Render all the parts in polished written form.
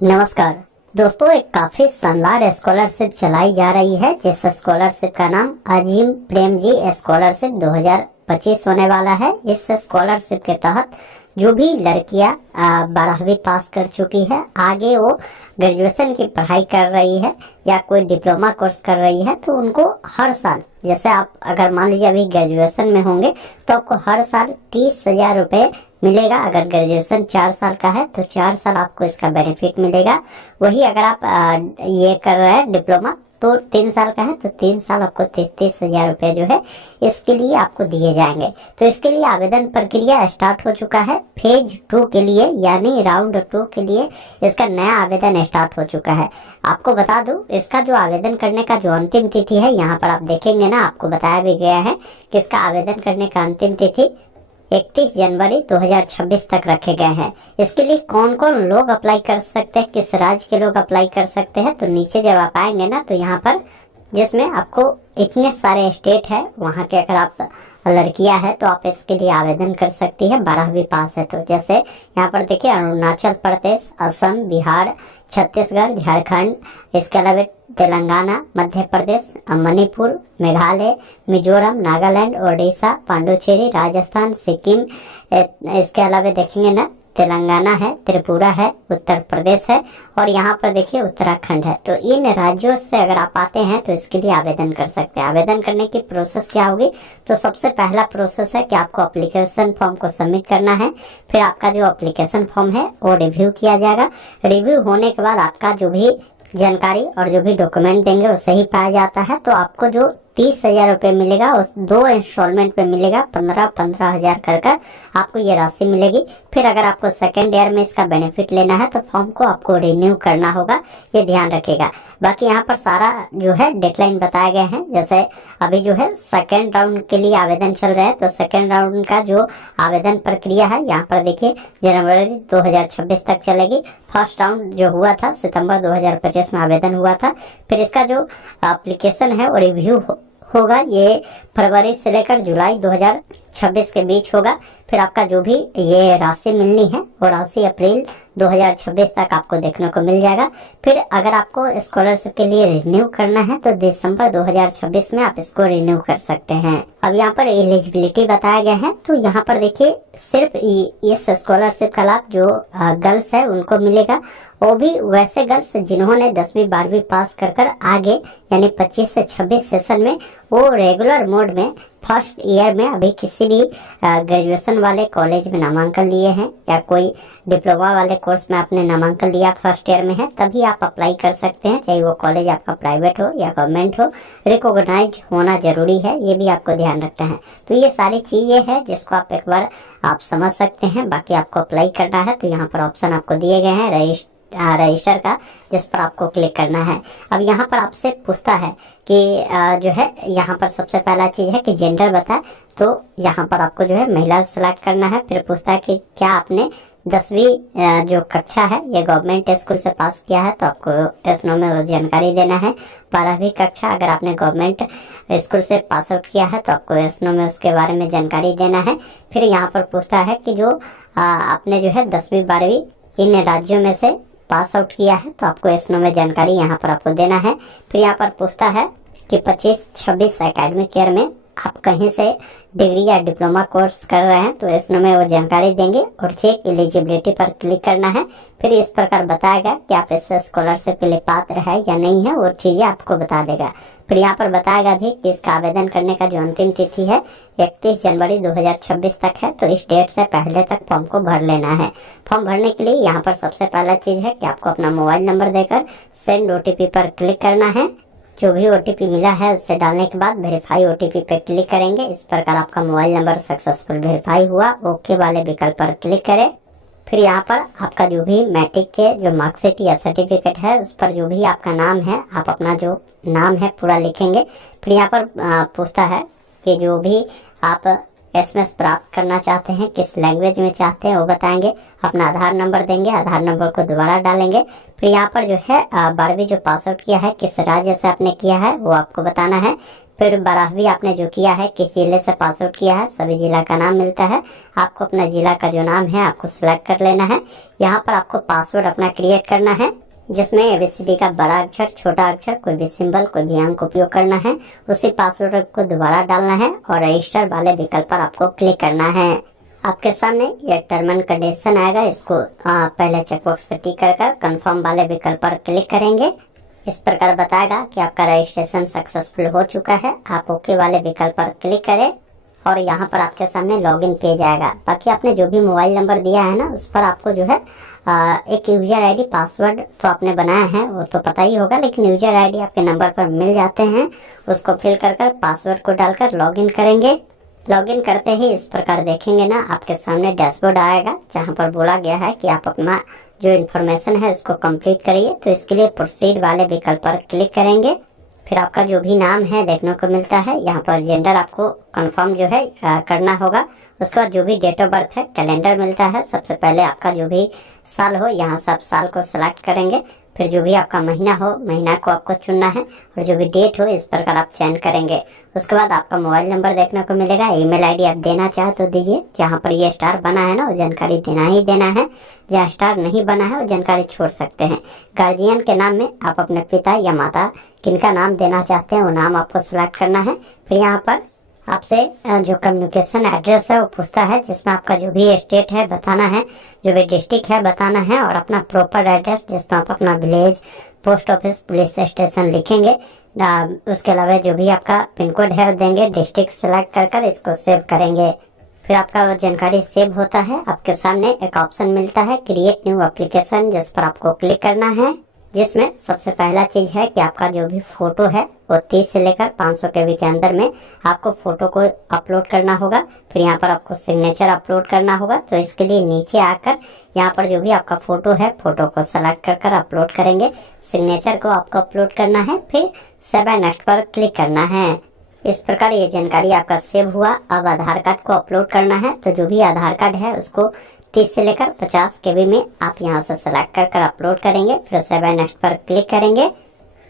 नमस्कार दोस्तों, एक काफी शानदार स्कॉलरशिप चलाई जा रही है जिस स्कॉलरशिप का नाम अजीम प्रेमजी स्कॉलरशिप 2025 होने वाला है। इस स्कॉलरशिप के तहत जो भी लड़कियां 12वीं पास कर चुकी है, आगे वो ग्रेजुएशन की पढ़ाई कर रही है या कोई डिप्लोमा कोर्स कर रही है, तो उनको हर साल, जैसे आप अगर मान लीजिए अभी ग्रेजुएशन में होंगे तो आपको हर साल 30,000 रुपये मिलेगा। अगर ग्रेजुएशन 4 साल का है तो 4 साल आपको इसका बेनिफिट मिलेगा। वही अगर आप ये कर रहे हैं डिप्लोमा तो 3 साल का है तो 3 साल आपको 33,000 रुपये जो है इसके लिए आपको दिए जाएंगे। तो इसके लिए आवेदन प्रक्रिया स्टार्ट हो चुका है। फेज 2 के लिए यानी राउंड 2 के लिए इसका नया आवेदन स्टार्ट हो चुका है। आपको बता दूं, इसका जो आवेदन करने का जो अंतिम तिथि है, यहाँ पर आप देखेंगे ना, आपको बताया भी गया है कि इसका आवेदन करने का अंतिम तिथि 31 जनवरी 2026 तक रखे गए हैं। इसके लिए कौन कौन लोग अप्लाई कर सकते हैं, किस राज्य के लोग अप्लाई कर सकते हैं, तो नीचे जब आप आएंगे ना तो यहाँ पर जिसमें आपको इतने सारे स्टेट है, वहाँ के अगर आप लड़कियां है तो आप इसके लिए आवेदन कर सकती है 12वीं पास है तो। जैसे यहाँ पर देखिए, अरुणाचल प्रदेश, असम, बिहार, छत्तीसगढ़, झारखंड, इसके अलावा तेलंगाना, मध्य प्रदेश, मणिपुर, मेघालय, मिजोरम, नागालैंड, ओडिशा, पांडुचेरी, राजस्थान, सिक्किम, इसके अलावा देखेंगे ना तेलंगाना है, त्रिपुरा है, उत्तर प्रदेश है और यहाँ पर देखिए उत्तराखंड है। तो इन राज्यों से अगर आप आते हैं तो इसके लिए आवेदन कर सकते हैं। आवेदन करने की प्रोसेस क्या होगी, तो सबसे पहला प्रोसेस है कि आपको एप्लीकेशन फॉर्म को सबमिट करना है। फिर आपका जो एप्लीकेशन फॉर्म है वो रिव्यू किया जाएगा। रिव्यू होने के बाद आपका जो भी जानकारी और जो भी डॉक्यूमेंट देंगे वो सही पाया जाता है तो आपको जो 30,000 रुपये मिलेगा उस 2 इंस्टॉलमेंट पे मिलेगा। 15,000 कर आपको ये राशि मिलेगी। फिर अगर आपको सेकेंड ईयर में इसका बेनिफिट लेना है तो फॉर्म को आपको रिन्यू करना होगा, ये ध्यान रखिएगा। बाकी यहाँ पर सारा जो है डेडलाइन बताए गए हैं। जैसे अभी जो है सेकेंड राउंड के लिए आवेदन चल रहा है तो सेकेंड राउंड का जो आवेदन प्रक्रिया है यहाँ पर देखिए जनवरी 2026 तक चलेगी। फर्स्ट राउंड जो हुआ था सितंबर 2025 में आवेदन हुआ था। फिर इसका जो एप्लीकेशन है वो रिव्यू होगा, ये फरवरी से लेकर जुलाई 2026 के बीच होगा। फिर आपका जो भी ये राशि मिलनी है वो राशि अप्रैल 2026 तक आपको देखने को मिल जाएगा। फिर अगर आपको स्कॉलरशिप के लिए रिन्यू करना है तो दिसंबर 2026 में आप इसको रिन्यू कर सकते हैं। अब यहाँ पर एलिजिबिलिटी बताया गया है तो यहाँ पर देखिए सिर्फ इस स्कॉलरशिप का लाभ जो गर्ल्स है उनको मिलेगा, वो भी वैसे गर्ल्स जिन्होंने 10वीं 12वीं पास कर आगे यानी 25 से 26 सेशन में वो रेगुलर मोड में फर्स्ट ईयर में अभी किसी भी ग्रेजुएशन वाले कॉलेज में नामांकन लिए हैं या कोई डिप्लोमा वाले कोर्स में आपने नामांकन लिया फर्स्ट ईयर में है, तभी आप अप्लाई कर सकते हैं। चाहे वो कॉलेज आपका प्राइवेट हो या गवर्नमेंट हो, रिकॉग्नाइज होना जरूरी है, ये भी आपको ध्यान रखना है। तो ये सारी चीजें हैं जिसको आप एक बार आप समझ सकते हैं। बाकी आपको अप्लाई करना है तो यहाँ पर ऑप्शन आपको दिए गए हैं रजिस्टर का, जिस पर आपको क्लिक करना है। अब यहाँ पर आपसे पूछता है कि जो है यहाँ पर सबसे पहला चीज है कि जेंडर बताए, तो यहाँ पर आपको जो है महिला सेलेक्ट करना है। फिर पूछता है कि क्या आपने 10वीं जो कक्षा है ये गवर्नमेंट स्कूल से पास किया है, तो आपको एसनो में वो जानकारी देना है। 12वीं कक्षा अगर आपने गवर्नमेंट स्कूल से पास आउट किया है तो आपको एसनो में उसके बारे में जानकारी देना है। फिर यहाँ पर पूछता है कि जो आपने जो है 10वीं 12वीं इन राज्यों में से पास आउट किया है तो आपको एसनो में जानकारी यहाँ पर आपको देना है। फिर यहाँ पर पूछता है कि 25-26 एकेडमिक ईयर में आप कहीं से डिग्री या डिप्लोमा कोर्स कर रहे हैं तो इसमें वो जानकारी देंगे और चेक एलिजिबिलिटी पर क्लिक करना है। फिर इस प्रकार बताएगा कि आप इस स्कॉलरशिप के लिए पात्र है या नहीं है, वो चीजें आपको बता देगा। फिर यहाँ पर बताएगा भी कि इसका आवेदन करने का जो अंतिम तिथि है 31 जनवरी 2026 तक है, तो इस डेट से पहले तक फॉर्म को भर लेना है। फॉर्म भरने के लिए यहाँ पर सबसे पहला चीज है कि आपको अपना मोबाइल नंबर देकर सेंड OTP पर क्लिक करना है। जो भी OTP मिला है उससे डालने के बाद वेरीफाई OTP पे क्लिक करेंगे। इस प्रकार आपका मोबाइल नंबर सक्सेसफुल वेरीफाई हुआ, ओके वाले विकल्प पर क्लिक करें। फिर यहाँ पर आपका जो भी मैट्रिक के जो मार्कशीट या सर्टिफिकेट है उस पर जो भी आपका नाम है, आप अपना जो नाम है पूरा लिखेंगे। फिर यहाँ पर पूछता है कि जो भी आप SMS प्राप्त करना चाहते हैं, किस लैंग्वेज में चाहते हैं वो बताएंगे। अपना आधार नंबर देंगे, आधार नंबर को दोबारा डालेंगे। फिर यहाँ पर जो है 12वीं जो पास आउट किया है किस राज्य से आपने किया है वो आपको बताना है। फिर 12वीं आपने जो किया है, किस जिले से पास आउट किया है, सभी जिला का नाम मिलता है। आपको अपना जिला का जो नाम है आपको सिलेक्ट कर लेना है। यहाँ पर आपको पासवर्ड अपना क्रिएट करना है, जिसमें ABCD का बड़ा अक्षर, छोटा अक्षर, कोई भी सिंबल, कोई भी अंक उपयोग करना है। उसी पासवर्ड को दोबारा डालना है और रजिस्टर वाले विकल्प पर आपको क्लिक करना है। आपके सामने ये टर्म एंड कंडीशन आएगा, इसको पहले चेकबॉक्स पर टिक कर कंफर्म वाले विकल्प पर क्लिक करेंगे। इस प्रकार बताएगा कि आपका रजिस्ट्रेशन सक्सेसफुल हो चुका है। आप ओके वाले विकल्प पर क्लिक करें और यहाँ पर आपके सामने लॉगिन पेज आएगा। बाकी आपने जो भी मोबाइल नंबर दिया है ना, उस पर आपको जो है एक यूजर आईडी, पासवर्ड तो आपने बनाया है वो तो पता ही होगा, लेकिन यूजर आईडी आपके नंबर पर मिल जाते हैं। उसको फिल कर पासवर्ड को डालकर लॉगिन करेंगे। लॉगिन करते ही इस प्रकार देखेंगे ना, आपके सामने डैशबोर्ड आएगा, जहां पर बोला गया है कि आप अपना जो इन्फॉर्मेशन है उसको कंप्लीट करिए। तो इसके लिए प्रोसीड वाले विकल्प पर क्लिक करेंगे। फिर आपका जो भी नाम है देखने को मिलता है। यहाँ पर जेंडर आपको कंफर्म जो है करना होगा। उसके बाद जो भी डेट ऑफ बर्थ है, कैलेंडर मिलता है। सबसे पहले आपका जो भी साल हो, यहाँ से आप साल को सिलेक्ट करेंगे। फिर जो भी आपका महीना हो, महीना को आपको चुनना है और जो भी डेट हो इस प्रकार आप चयन करेंगे। उसके बाद आपका मोबाइल नंबर देखने को मिलेगा। ईमेल आईडी आप देना चाहे तो दीजिए। जहाँ पर ये स्टार बना है ना, वो जानकारी देना ही देना है। जहाँ स्टार नहीं बना है वो जानकारी छोड़ सकते हैं। गार्जियन के नाम में आप अपने पिता या माता किनका नाम देना चाहते हैं वो नाम आपको सिलेक्ट करना है। फिर यहाँ पर आपसे जो कम्युनिकेशन एड्रेस है वो पूछता है, जिसमें आपका जो भी स्टेट है बताना है, जो भी डिस्ट्रिक्ट है बताना है और अपना प्रॉपर एड्रेस, जिसमें आप अपना village, post office, police station लिखेंगे। उसके अलावा जो भी आपका पिन कोड है वो देंगे। डिस्ट्रिक्ट सेलेक्ट कर इसको सेव करेंगे। फिर आपका जानकारी सेव होता है। आपके सामने एक ऑप्शन मिलता है क्रिएट न्यू एप्लीकेशन, जिस पर आपको क्लिक करना है। जिसमें सबसे पहला चीज है कि आपका जो भी फोटो है वो 30 से लेकर 500 KB के अंदर में आपको फोटो को अपलोड करना होगा। फिर यहाँ पर आपको सिग्नेचर अपलोड करना होगा। तो इसके लिए नीचे आकर यहाँ पर जो भी आपका फोटो है, फोटो को सेलेक्ट कर अपलोड करेंगे। सिग्नेचर को आपको अपलोड करना है। फिर सेव एंड नेक्स्ट पर क्लिक करना है। इस प्रकार ये जानकारी आपका सेव हुआ। अब आधार कार्ड को अपलोड करना है। तो जो भी आधार कार्ड है उसको 30 से लेकर 50 KB में आप यहाँ से सेलेक्ट कर अपलोड करेंगे। फिर सेव एंड नेक्स्ट पर क्लिक करेंगे।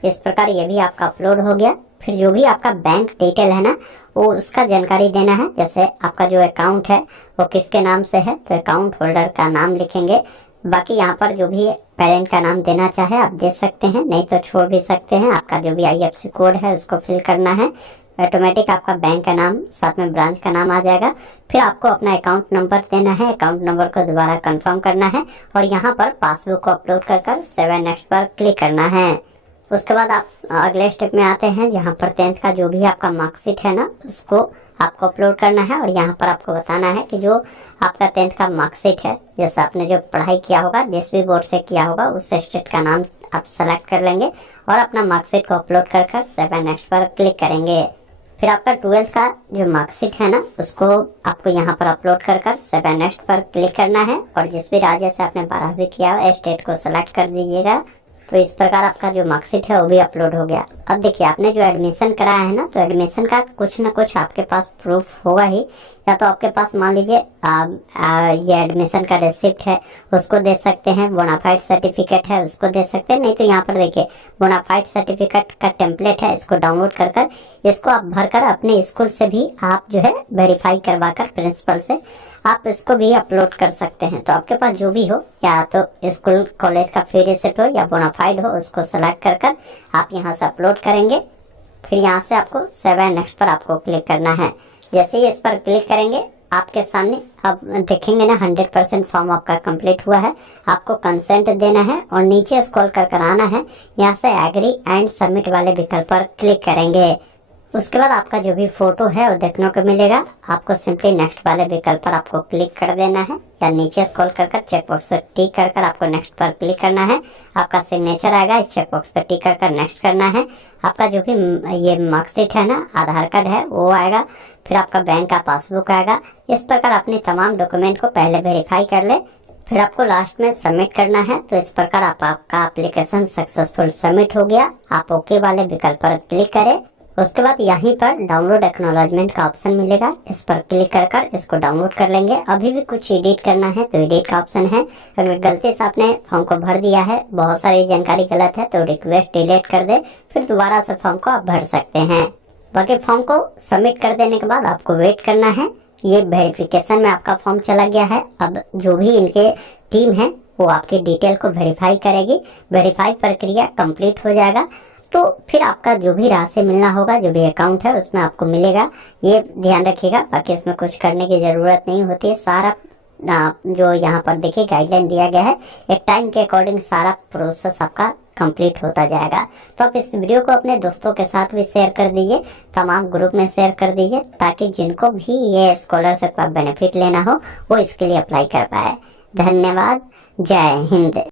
इस प्रकार ये भी आपका अपलोड हो गया। फिर जो भी आपका बैंक डिटेल है ना, वो उसका जानकारी देना है। जैसे आपका जो अकाउंट है वो किसके नाम से है, तो अकाउंट होल्डर का नाम लिखेंगे। बाकी यहाँ पर जो भी पेरेंट का नाम देना चाहे आप दे सकते हैं, नहीं तो छोड़ भी सकते हैं। आपका जो भी IFSC कोड है उसको फिल करना है। ऑटोमेटिक आपका बैंक का नाम साथ में ब्रांच का नाम आ जाएगा। फिर आपको अपना अकाउंट नंबर देना है। अकाउंट नंबर को दोबारा कंफर्म करना है और यहाँ पर पासबुक को अपलोड कर सेव एंड नेक्स्ट पर क्लिक करना है। उसके बाद आप अगले स्टेप में आते हैं, जहाँ पर 10th का जो भी आपका मार्कशीट है ना, उसको आपको अपलोड करना है। और यहाँ पर आपको बताना है कि जो आपका 10th का मार्कशीट है, जैसे आपने जो पढ़ाई किया होगा, जिस भी बोर्ड से किया होगा, उस स्टेट का नाम आप सेलेक्ट कर लेंगे और अपना मार्कशीट को अपलोड कर सेव एंड नेक्स्ट पर क्लिक करेंगे। फिर आपका 12th का जो मार्कशीट है ना, उसको आपको यहाँ पर अपलोड कर सेव एंड नेक्स्ट पर क्लिक करना है। और जिस भी राज्य से आपने 12वीं किया स्टेट को सेलेक्ट कर दीजिएगा। तो इस प्रकार आपका जो मार्कशीट है वो भी अपलोड हो गया। अब देखिए, आपने जो एडमिशन कराया है ना, तो एडमिशन का कुछ ना कुछ आपके पास प्रूफ होगा ही। या तो आपके पास मान लीजिए ये एडमिशन का रिसिप्ट है, उसको दे सकते हैं। बोनाफाइड सर्टिफिकेट है, उसको दे सकते हैं। नहीं तो यहाँ पर देखिए बोनाफाइड सर्टिफिकेट का टेम्पलेट है, इसको डाउनलोड कर इसको आप भरकर अपने स्कूल से भी आप जो है वेरीफाई करवा कर प्रिंसिपल से आप इसको भी अपलोड कर सकते हैं। तो आपके पास जो भी हो, या तो स्कूल कॉलेज का फ्री रिसिप्ट हो या बोनाफाइड हो, उसको सेलेक्ट कर आप यहाँ से अपलोड करेंगे। फिर यहाँ से आपको सेव एंड नेक्स्ट पर आपको क्लिक करना है। जैसे ही इस पर क्लिक करेंगे, आपके सामने अब देखेंगे ना 100% फॉर्म आपका कंप्लीट हुआ है। आपको कंसेंट देना है और नीचे स्क्रॉल कर आना है। यहाँ से एग्री एंड सबमिट वाले विकल्प पर क्लिक करेंगे। उसके बाद आपका जो भी फोटो है वो देखने को मिलेगा। आपको सिंपली नेक्स्ट वाले विकल्प पर आपको क्लिक कर देना है, या नीचे स्क्रॉल कर चेकबॉक्स पर टिक कर आपको नेक्स्ट पर क्लिक करना है। आपका सिग्नेचर आएगा, इस चेकबॉक्स पर टिक कर नेक्स्ट करना है। आपका जो भी ये मार्कशीट है ना, आधार कार्ड है, वो आएगा। फिर आपका बैंक का पासबुक आएगा। इस प्रकार अपने तमाम डॉक्यूमेंट को पहले वेरीफाई कर ले, फिर आपको लास्ट में सबमिट करना है। तो इस प्रकार आपका एप्लीकेशन सक्सेसफुल सबमिट हो गया। आप ओके वाले विकल्प पर क्लिक करें। उसके बाद यहीं पर डाउनलोड एक्नॉलेजमेंट का ऑप्शन मिलेगा, इस पर क्लिक कर इसको डाउनलोड कर लेंगे। अभी भी कुछ एडिट करना है तो एडिट का ऑप्शन है। अगर गलती से आपने फॉर्म को भर दिया है, बहुत सारी जानकारी गलत है, तो रिक्वेस्ट डिलीट कर दे, फिर दोबारा से फॉर्म को आप भर सकते हैं। बाकी फॉर्म को सबमिट कर देने के बाद आपको वेट करना है। ये वेरिफिकेशन में आपका फॉर्म चला गया है। अब जो भी इनके टीम है वो आपकी डिटेल को वेरीफाई करेगी। वेरीफाई प्रक्रिया कंप्लीट हो जाएगा तो फिर आपका जो भी राशि मिलना होगा, जो भी अकाउंट है उसमें आपको मिलेगा। ये ध्यान रखिएगा। बाकी इसमें कुछ करने की ज़रूरत नहीं होती है। सारा जो यहाँ पर देखिए गाइडलाइन दिया गया है, एक टाइम के अकॉर्डिंग सारा प्रोसेस आपका कंप्लीट होता जाएगा। तो आप इस वीडियो को अपने दोस्तों के साथ भी शेयर कर दीजिए, तमाम ग्रुप में शेयर कर दीजिए, ताकि जिनको भी ये स्कॉलरशिप का बेनिफिट लेना हो वो इसके लिए अप्लाई कर पाए। धन्यवाद। जय हिंद।